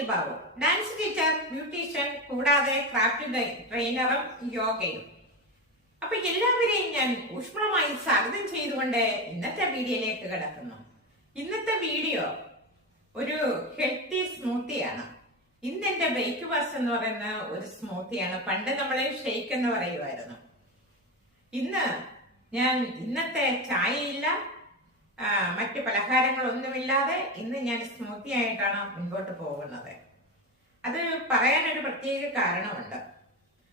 Sunil Babu, dance teacher, beautician, കൂടാതെ craft ട്രെയിനറും യോഗയും. അപ്പൊ എല്ലാവരെയും ഞാൻ ഊഷ്മളമായി സ്വാഗതം ചെയ്തുകൊണ്ട് ഇന്നത്തെ വീഡിയോയിലേക്ക് കിടക്കുന്നു. ഇന്നത്തെ വീഡിയോ ഒരു ഹെൽത്തി സ്മൂത്തിയാണ്. ഇന്ന് എന്റെ ബ്രേക്ക്ഫാസ്റ്റ് എന്ന് പറയുന്ന ഒരു സ്മൂത്തിയാണ്. പണ്ട് നമ്മളെ ഷെയ്ക്ക് എന്ന് പറയുമായിരുന്നു. ഇന്ന് ഞാൻ ഇന്നത്തെ ചായയില്ല, മറ്റു പലഹാരങ്ങളൊന്നുമില്ലാതെ ഇന്ന് ഞാൻ സ്മൂത്തി ആയിട്ടാണ് മുൻപോട്ട് പോകുന്നത്. അത് പറയാനൊരു പ്രത്യേക കാരണമുണ്ട്.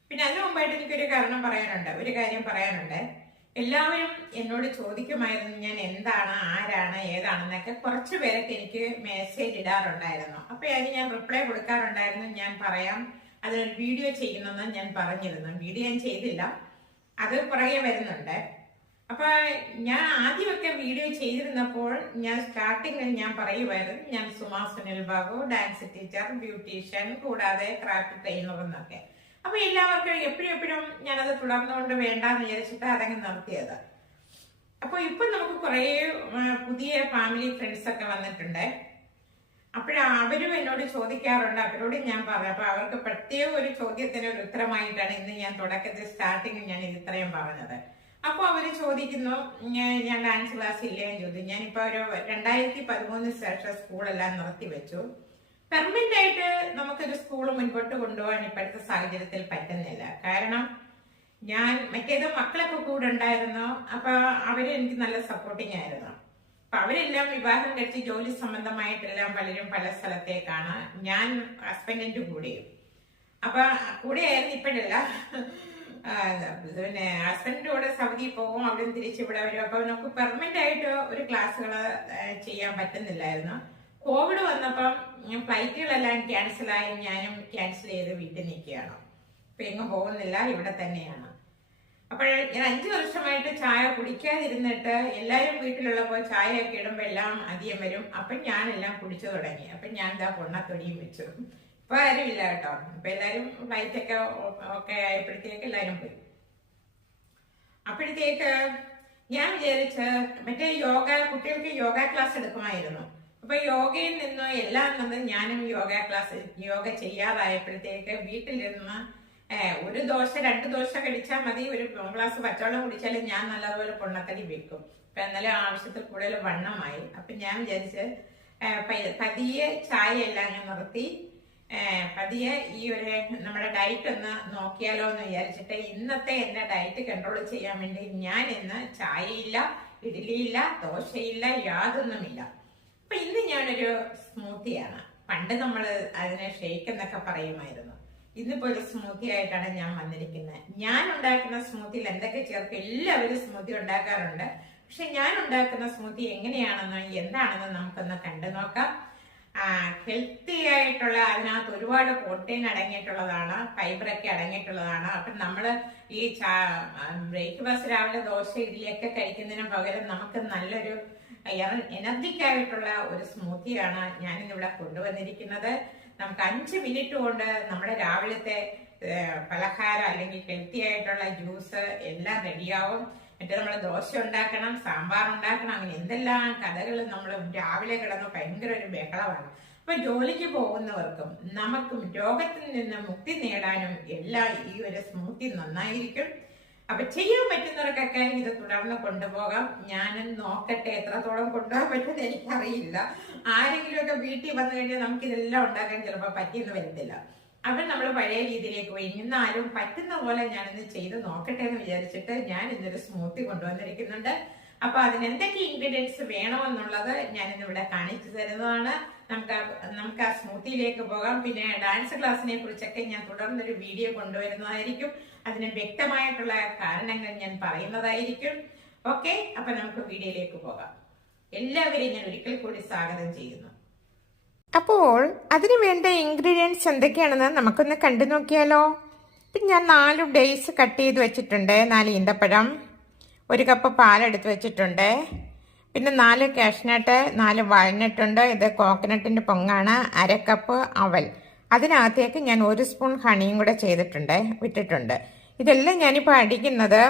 പിന്നെ അതിനു മുമ്പായിട്ട് എനിക്കൊരു കാരണം പറയാനുണ്ട്, ഒരു കാര്യം പറയാനുണ്ട്. എല്ലാവരും എന്നോട് ചോദിക്കുമായിരുന്നു ഞാൻ എന്താണ്, ആരാണ്, ഏതാണെന്നൊക്കെ. കുറച്ച് പേരൊക്കെ എനിക്ക് മെസ്സേജ് ഇടാറുണ്ടായിരുന്നു. അപ്പൊ അതിന് ഞാൻ റിപ്ലൈ കൊടുക്കാറുണ്ടായിരുന്നു. ഞാൻ പറയാം, അതിനൊരു വീഡിയോ ചെയ്യുന്നെന്ന് ഞാൻ പറഞ്ഞിരുന്നു. വീഡിയോ ഞാൻ ചെയ്തില്ല, അത് പുറകെ വരുന്നുണ്ട്. അപ്പൊ ഞാൻ ആദ്യമൊക്കെ വീഡിയോ ചെയ്തിരുന്നപ്പോൾ ഞാൻ സ്റ്റാർട്ടിങ്ങിൽ ഞാൻ പറയുമായിരുന്നു ഞാൻ Sunil Babu, dance teacher, beautician, കൂടാതെ ക്രാഫ്റ്റ് ട്രെയിനർ എന്നൊക്കെ. അപ്പൊ എല്ലാവർക്കും എപ്പോഴും ഞാനത് തുടർന്നുകൊണ്ട് വേണ്ടാന്ന് വിചാരിച്ചിട്ട് അതങ്ങ് നിർത്തിയത്. അപ്പൊ ഇപ്പൊ നമുക്ക് കുറെ പുതിയ ഫാമിലി ഫ്രണ്ട്സ് ഒക്കെ വന്നിട്ടുണ്ട്. അവരും എന്നോട് ചോദിക്കാറുണ്ട്. അവരോട് ഞാൻ പറഞ്ഞു. അപ്പൊ അവർക്ക് പ്രത്യേക ഒരു ചോദ്യത്തിന് ഒരു ഉത്തരമായിട്ടാണ് ഇന്ന് ഞാൻ തുടക്കത്തിൽ സ്റ്റാർട്ടിങ്ങിൽ ഞാൻ ഇത് ഇത്രയും പറഞ്ഞത്. അപ്പൊ അവര് ചോദിക്കുന്നു ഞാൻ ഡാൻസ് ക്ലാസ് ഇല്ലേന്ന് ചോദിച്ചു. ഞാനിപ്പോ ഒരു 2013 ശേഷം സ്കൂളെല്ലാം നിർത്തി വെച്ചു. പെർമനന്റ് ആയിട്ട് നമുക്കൊരു സ്കൂൾ മുൻപോട്ട് കൊണ്ടുപോകാൻ ഇപ്പോഴത്തെ സാഹചര്യത്തിൽ പറ്റുന്നില്ല. കാരണം ഞാൻ മറ്റേത് മക്കളൊക്കെ കൂടെ ഉണ്ടായിരുന്നു. അപ്പൊ അവര് എനിക്ക് നല്ല സപ്പോർട്ടിങ് ആയിരുന്നു. അപ്പൊ അവരെല്ലാം വിവാഹം കഴിച്ച് ജോലി സംബന്ധമായിട്ടെല്ലാം പലരും പല സ്ഥലത്തേക്കാണ്. ഞാൻ ഹസ്ബൻഡിന്റെ കൂടെയും. അപ്പൊ കൂടെയായിരുന്നു, ഇപ്പോഴല്ല. പിന്നെ ഹസ്ബൻഡിന്റെ കൂടെ സൗദി പോകും, അവിടെ നിന്ന് തിരിച്ചിവിടെ വരും. അപ്പൊ നമുക്ക് പെർമനന്റ് ആയിട്ട് ഒരു ക്ലാസ്സുകൾ ചെയ്യാൻ പറ്റുന്നില്ലായിരുന്നു. കോവിഡ് വന്നപ്പം ഫ്ലൈറ്റുകളെല്ലാം ക്യാൻസലായി. ഞാനും ക്യാൻസൽ ചെയ്ത് വീട്ടിൽ നിൽക്കുകയാണ്. ഇപ്പൊ എങ്ങും പോകുന്നില്ല, ഇവിടെ തന്നെയാണ്. അപ്പോൾ ഞാൻ 5 വർഷമായിട്ട് ചായ കുടിക്കാതിരുന്നിട്ട് എല്ലാവരും വീട്ടിലുള്ളപ്പോൾ ചായ ഒക്കെ ഇടുമ്പോ എല്ലാം അധികം വരും. അപ്പൊ ഞാനെല്ലാം കുടിച്ചു തുടങ്ങി. അപ്പൊ ഞാൻ എന്താ പൊണ്ണത്തൊടിയും വെച്ചു. ഇപ്പൊ ആരും ഇല്ല കേട്ടോ. ഇപ്പൊ എല്ലാരും ഫ്ലൈറ്റൊക്കെ ഒക്കെ ആയപ്പോഴത്തേക്ക് എല്ലാരും പോയി. അപ്പോഴത്തേക്ക് ഞാൻ വിചാരിച്ച് മറ്റേ കുട്ടികൾക്ക് യോഗ ക്ലാസ് എടുക്കുമായിരുന്നു. അപ്പൊ യോഗയിൽ നിന്നോ എല്ലാം നിന്ന് ഞാനും യോഗ ചെയ്യാതായപ്പോഴത്തേക്ക് വീട്ടിലിരുന്ന് 1 ദോശ 2 ദോശ കഴിച്ചാൽ മതി, ഒരു ഗ്ലാസ് പച്ചവെള്ളം കുടിച്ചാലും ഞാൻ നല്ലതുപോലെ പൊണ്ണത്തടി വെക്കും. അപ്പൊ എന്നാലും ആവശ്യത്തിൽ കൂടുതൽ വണ്ണമായി. അപ്പൊ ഞാൻ വിചാരിച്ച് പതിയെ ചായ എല്ലാം ഞാൻ നിർത്തി, പതിയെ ഈ ഒരു നമ്മുടെ ഡയറ്റ് ഒന്ന് നോക്കിയാലോ എന്ന് വിചാരിച്ചിട്ട് ഇന്നത്തെ എന്റെ ഡയറ്റ് കൺട്രോൾ ചെയ്യാൻ വേണ്ടി ഞാൻ ഇന്ന് ചായയില്ല, ഇഡ്ഡലിയില്ല, ദോശയില്ല, യാതൊന്നുമില്ല. അപ്പൊ ഇന്ന് ഞാനൊരു സ്മൂത്തിയാണ്. പണ്ട് നമ്മൾ അതിനെ ഷെയ്ക്ക് എന്നൊക്കെ പറയുമായിരുന്നു. ഇന്നിപ്പോ ഒരു സ്മൂത്തി ആയിട്ടാണ് ഞാൻ വന്നിരിക്കുന്നത്. ഞാൻ ഉണ്ടാക്കുന്ന സ്മൂത്തിയിൽ എന്തൊക്കെ ചേർക്കും? എല്ലാവരും സ്മൂത്തി ഉണ്ടാക്കാറുണ്ട്. പക്ഷെ ഞാൻ ഉണ്ടാക്കുന്ന സ്മൂത്തി എങ്ങനെയാണെന്ന് എന്താണെന്ന് നമുക്കൊന്ന് കണ്ടു നോക്കാം. ഹെൽത്തി ആയിട്ടുള്ള, അതിനകത്ത് ഒരുപാട് പ്രോട്ടീൻ അടങ്ങിയിട്ടുള്ളതാണ്, ഫൈബറൊക്കെ അടങ്ങിയിട്ടുള്ളതാണ്. അപ്പൊ നമ്മള് ഈ ബ്രേക്ക്ഫാസ്റ്റ് രാവിലെ ദോശ ഇഡ്ഡലിയൊക്കെ കഴിക്കുന്നതിന് പകരം നമുക്ക് നല്ലൊരു എനർജിക്കായിട്ടുള്ള ഒരു സ്മൂത്തിയാണ് ഞാനിന്നിവിടെ കൊണ്ടുവന്നിരിക്കുന്നത്. നമുക്ക് 5 മിനിറ്റ് കൊണ്ട് നമ്മുടെ രാവിലത്തെ പലഹാരം അല്ലെങ്കിൽ ഹെൽത്തി ആയിട്ടുള്ള ജ്യൂസ് എല്ലാം റെഡിയാവും. മറ്റേ നമ്മൾ ദോശ ഉണ്ടാക്കണം, സാമ്പാർ ഉണ്ടാക്കണം, അങ്ങനെ എന്തെല്ലാം കഥകൾ നമ്മൾ രാവിലെ കിടന്ന് ഭയങ്കര ഒരു ബഹളമാണ്. അപ്പൊ ജോലിക്ക് പോകുന്നവർക്കും നമുക്കും രോഗത്തിൽ നിന്ന് മുക്തി നേടാനും എല്ലാം ഈ ഒരു സ്മൂത്തി നന്നായിരിക്കും. അപ്പൊ ചെയ്യാൻ പറ്റുന്നവർക്കൊക്കെ ഇത് തുടർന്ന് കൊണ്ടുപോകാം. ഞാനും നോക്കട്ടെ എത്രത്തോളം കൊണ്ടുപോകാൻ പറ്റുമെന്ന് എനിക്കറിയില്ല. ആരെങ്കിലും ഒക്കെ വീട്ടിൽ വന്നു കഴിഞ്ഞാൽ നമുക്ക് ഇതെല്ലാം ഉണ്ടാക്കാൻ ചിലപ്പോൾ പറ്റിയെന്ന് വരത്തില്ല. അവൻ നമ്മൾ പഴയ രീതിയിലേക്ക് പോയി. ഇന്നാലും പറ്റുന്ന പോലെ ഞാനിന്ന് ചെയ്ത് നോക്കട്ടെ എന്ന് വിചാരിച്ചിട്ട് ഞാൻ ഇന്നൊരു സ്മൂത്തി കൊണ്ടുവന്നിരിക്കുന്നുണ്ട്. അപ്പൊ അതിന് എന്തൊക്കെ ഇൻഗ്രീഡിയൻസ് വേണമെന്നുള്ളത് ഞാനിന്നിവിടെ കാണിച്ചു തരുന്നതാണ്. നമുക്ക് ആ സ്മൂത്തിയിലേക്ക് പോകാം. പിന്നെ ഡാൻസ് ക്ലാസ്സിനെ കുറിച്ചൊക്കെ ഞാൻ തുടർന്നൊരു വീഡിയോ കൊണ്ടുവരുന്നതായിരിക്കും. അതിന് വ്യക്തമായിട്ടുള്ള കാരണങ്ങൾ ഞാൻ പറയുന്നതായിരിക്കും. ഓക്കെ, അപ്പൊ നമുക്ക് വീഡിയോയിലേക്ക് പോകാം. എല്ലാവരെയും ഞാൻ ഒരിക്കൽ കൂടി സ്വാഗതം ചെയ്യുന്നു. അപ്പോൾ അതിന് വേണ്ട ഇൻഗ്രീഡിയൻസ് എന്തൊക്കെയാണെന്ന് നമുക്കൊന്ന് കണ്ടു നോക്കിയാലോ. പിന്നെ ഞാൻ 4 ഡേയ്സ് കട്ട് ചെയ്ത് വെച്ചിട്ടുണ്ട്, 4 ഈന്തപ്പഴം, 1 കപ്പ് പാലെടുത്ത് വെച്ചിട്ടുണ്ട്, പിന്നെ 4 കാഷ്നട്ട്, 4 വാൾനട്ട് ഉണ്ട്. ഇത് കോക്കനട്ടിന്റെ പൊങ്ങാണ്. 1/2 കപ്പ് അവൽ. അതിനകത്തേക്ക് ഞാൻ 1 സ്പൂൺ ഹണിയും കൂടെ വിട്ടിട്ടുണ്ട്. ഇതെല്ലാം ഞാനിപ്പോൾ അടിക്കുന്നത്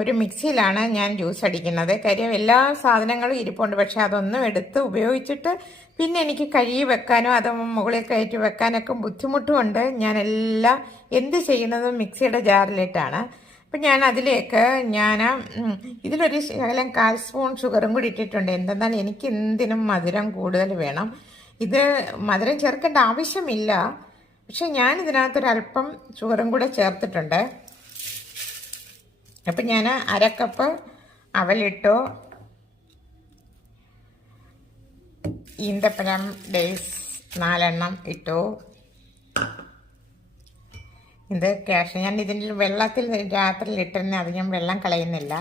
ഒരു മിക്സിയിലാണ് ഞാൻ ജ്യൂസ് അടിക്കുന്നത്. കാര്യം എല്ലാ സാധനങ്ങളും ഇരിപ്പുണ്ട്, പക്ഷെ അതൊന്നും എടുത്ത് ഉപയോഗിച്ചിട്ട് പിന്നെ എനിക്ക് കഴുകി വെക്കാനോ അത് മുകളിൽ കയറ്റി വെക്കാനൊക്കെ ബുദ്ധിമുട്ടുമുണ്ട്. ഞാനെല്ലാം എന്ത് ചെയ്യുന്നതും മിക്സിയുടെ ജാറിലിട്ടാണ്. അപ്പം ഞാൻ അതിലേക്ക് ഇതിലൊരു ശകലം 1/4 സ്പൂൺ ഷുഗറും കൂടി ഇട്ടിട്ടുണ്ട്. എന്തെന്നാൽ എനിക്ക് എന്തിനും മധുരം കൂടുതൽ വേണം. ഇത് മധുരം ചേർക്കേണ്ട ആവശ്യമില്ല, പക്ഷെ ഞാൻ ഇതിനകത്തൊരല്പം ഷുഗറും കൂടെ ചേർത്തിട്ടുണ്ട്. അപ്പം ഞാൻ 1/2 കപ്പ് അവലിട്ടു. ഈന്തപ്പഴം ഡേയ്സ് 4 എണ്ണം ഇട്ടു. ഇത് ക്യാഷ് ഞാൻ ഇതിൻ്റെ വെള്ളത്തിൽ രാത്രിയിൽ ഇട്ടിരുന്ന അത് ഞാൻ വെള്ളം കളയുന്നില്ല.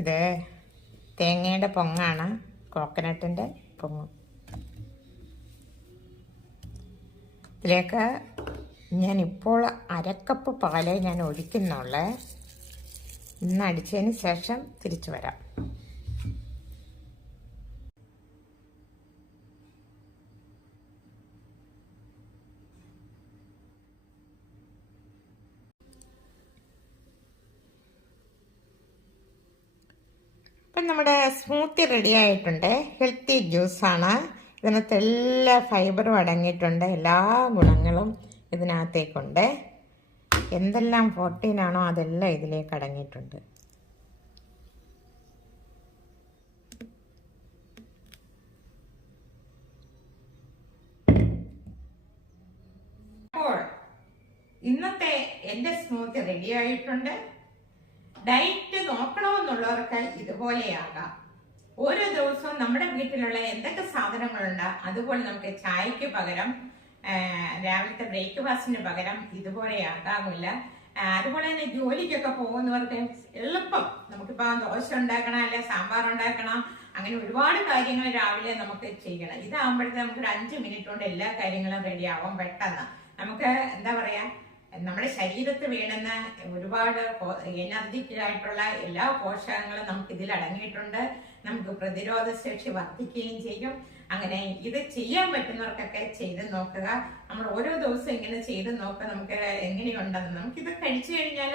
ഇത് തേങ്ങയുടെ പൊങ്ങാണ്, കോക്കനട്ടിൻ്റെ പൊങ്ങ്. ഇതിലേക്ക് ഞാനിപ്പോൾ 1/2 കപ്പ് പാല് ഞാൻ ഒഴിക്കുന്നുള്ളൂ. ഇന്ന് അടിച്ചതിന് ശേഷം തിരിച്ചു വരാം. അപ്പം നമ്മുടെ സ്മൂത്തി റെഡി ആയിട്ടുണ്ട്. ഹെൽത്തി ജ്യൂസാണ്. ഇതിനകത്ത് എല്ലാ ഫൈബറും അടങ്ങിയിട്ടുണ്ട്, എല്ലാ ഗുണങ്ങളും ഇതിനകത്തേക്കുണ്ട്. എന്തെല്ലാം പ്രോട്ടീനാണോ അതെല്ലാം ഇതിലേക്ക് അടങ്ങിയിട്ടുണ്ട്. അപ്പോൾ ഇന്നത്തെ എൻ്റെ സ്മൂത്തി റെഡി ആയിട്ടുണ്ട്. ഡയറ്റ് നോക്കണമെന്നുള്ളവർക്ക് ഇതുപോലെയാകാം. ഓരോ ദിവസവും നമ്മുടെ വീട്ടിലുള്ള എന്തൊക്കെ സാധനങ്ങളുണ്ട് അതുപോലെ നമുക്ക് ചായക്ക് പകരം രാവിലത്തെ ബ്രേക്ക്ഫാസ്റ്റിന് പകരം ഇതുപോലെയാകാമില്ല. അതുപോലെ തന്നെ ജോലിക്കൊക്കെ പോകുന്നവർക്ക് എളുപ്പം നമുക്കിപ്പോൾ ദോശ ഉണ്ടാക്കണം, അല്ലെ സാമ്പാർ ഉണ്ടാക്കണം, അങ്ങനെ ഒരുപാട് കാര്യങ്ങൾ രാവിലെ നമുക്ക് ചെയ്യണം. ഇതാകുമ്പോഴത്തെ നമുക്കൊരു 5 മിനിറ്റ് കൊണ്ട് എല്ലാ കാര്യങ്ങളും റെഡിയാവും പെട്ടെന്ന്. നമുക്ക് എന്താ പറയാ, നമ്മുടെ ശരീരത്ത് വേണ്ടുന്ന ഒരുപാട് എനർജിക്കായിട്ടുള്ള എല്ലാ പോഷകങ്ങളും നമുക്ക് ഇതിൽ അടങ്ങിയിട്ടുണ്ട്. നമുക്ക് പ്രതിരോധ ശേഷി വർദ്ധിക്കുകയും ചെയ്യും. അങ്ങനെ ഇത് ചെയ്യാൻ പറ്റുന്നവർക്കൊക്കെ ചെയ്ത് നോക്കുക. നമ്മൾ ഓരോ ദിവസവും ഇങ്ങനെ ചെയ്ത് നോക്കുക, നമുക്ക് എങ്ങനെയുണ്ടെന്ന്. നമുക്കിത് കഴിച്ചു കഴിഞ്ഞാൽ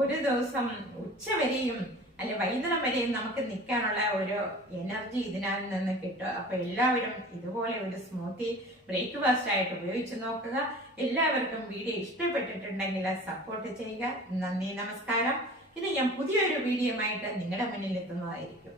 ഒരു ദിവസം ഉച്ച വരെയും അല്ലെ വൈകുന്നേരം വരെയും നമുക്ക് നിൽക്കാനുള്ള ഒരു എനർജി ഇതിനകത്ത് നിന്ന് കിട്ടും. അപ്പൊ എല്ലാവരും ഇതുപോലെ ഒരു സ്മൂത്തി ബ്രേക്ക്ഫാസ്റ്റ് ആയിട്ട് ഉപയോഗിച്ച് നോക്കുക. എല്ലാവർക്കും വീഡിയോ ഇഷ്ടപ്പെട്ടിട്ടുണ്ടെങ്കിൽ സപ്പോർട്ട് ചെയ്യുക. നന്ദി, നമസ്കാരം. ഇനി ഞാൻ പുതിയൊരു വീഡിയോ ആയിട്ട് നിങ്ങളുടെ മുന്നിൽ എത്തുന്നതായിരിക്കും.